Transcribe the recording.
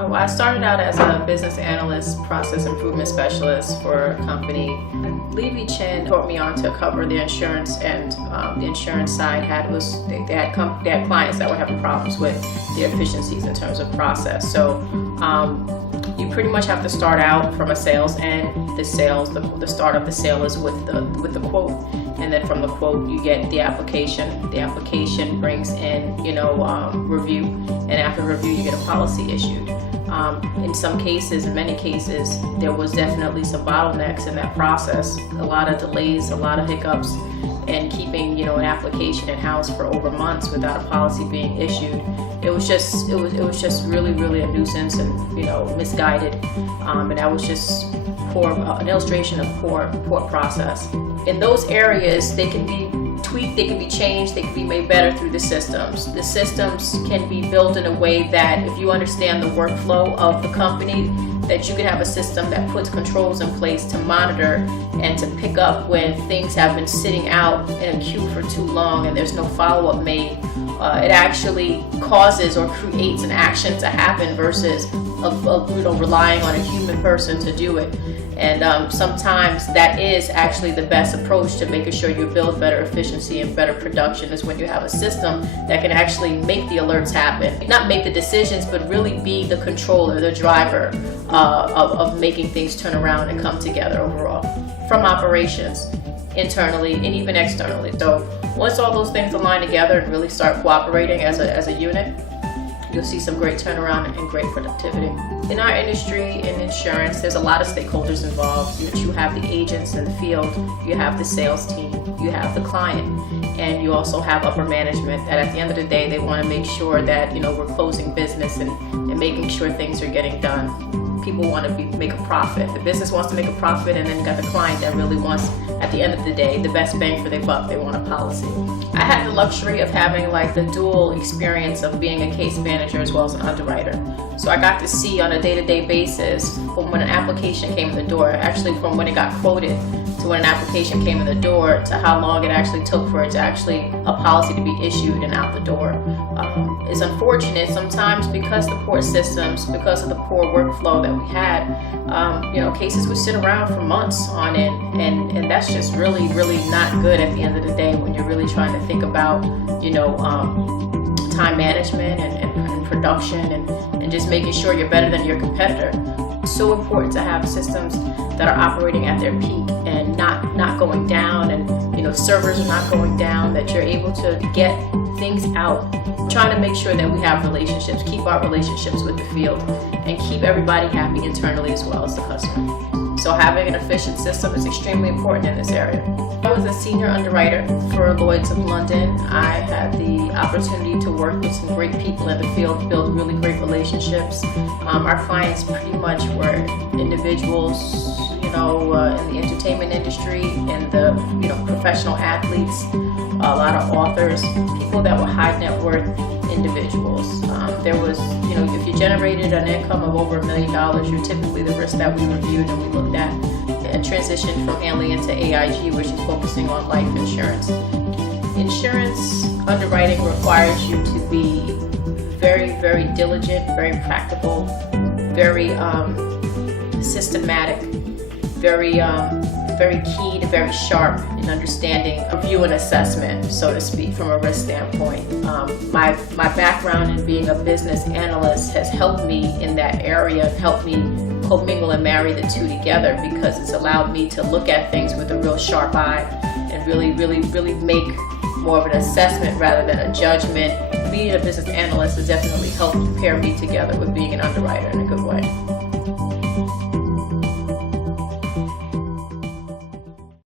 Well, I started out as a business analyst, process improvement specialist for a company. Levy Chin brought me on to cover the insurance, and the insurance side they had clients that were having problems with their efficiencies in terms of process. So you pretty much have to start out from a sales end. The start of the sale is with the quote, and then from the quote you get the application. The application brings in review, and after review you get a policy issued. In many cases, there was definitely some bottlenecks in that process. A lot of delays, a lot of hiccups, and keeping an application in house for over months without a policy being issued. It was just really a nuisance and misguided, and that was just an illustration of poor process. In those areas, they can be tweaked, they can be changed, they can be made better through the systems. The systems can be built in a way that if you understand the workflow of the company, that you can have a system that puts controls in place to monitor and to pick up when things have been sitting out in a queue for too long and there's no follow-up made. It actually causes or creates an action to happen versus relying on a human person to do it. And sometimes that is actually the best approach to making sure you build better efficiency and better production, is when you have a system that can actually make the alerts happen. Not make the decisions, but really be the controller, the driver of making things turn around and come together overall. From operations, internally, and even externally. So once all those things align together and really start cooperating as a unit, you'll see some great turnaround and great productivity. In our industry, in insurance, there's a lot of stakeholders involved. You have the agents in the field, you have the sales team, you have the client, and you also have upper management that at the end of the day, they want to make sure that we're closing business and making sure things are getting done. People want to make a profit. The business wants to make a profit, and then you got the client that really wants, at the end of the day, the best bang for their buck. They want a policy. I had the luxury of having the dual experience of being a case manager as well as an underwriter. So I got to see on a day-to-day basis from when an application came in the door, actually from when it got quoted to when an application came in the door to how long it actually took for it to actually a policy to be issued and out the door. It's unfortunate sometimes because the poor systems, because of the poor workflow that we had, cases would sit around for months on end, and that's just really not good at the end of the day when you're really trying to think about time management and production and just making sure you're better than your competitor. It's so important to have systems that are operating at their peak and not going down, and servers are not going down, that you're able to get things out, trying to make sure that we have relationships, keep our relationships with the field, and keep everybody happy internally as well as the customer. So having an efficient system is extremely important in this area. I was a senior underwriter for Lloyd's of London. I had the opportunity to work with some great people in the field, build really great relationships. Our clients pretty much were individuals, in the entertainment industry, and the professional athletes, a lot of authors, people that were high net worth individuals. There was, if you generated an income of over $1 million, you're typically the risk that we reviewed and we looked at. And transitioned from handling into AIG, which is focusing on life insurance. Insurance underwriting requires you to be very diligent, very practical, very systematic, very keen, very sharp in understanding review and assessment, so to speak, from a risk standpoint. My background in being a business analyst has helped me in that area, helped me commingle and marry the two together, because it's allowed me to look at things with a real sharp eye and really make more of an assessment rather than a judgment. Being a business analyst has definitely helped pair me together with being an underwriter in a good way.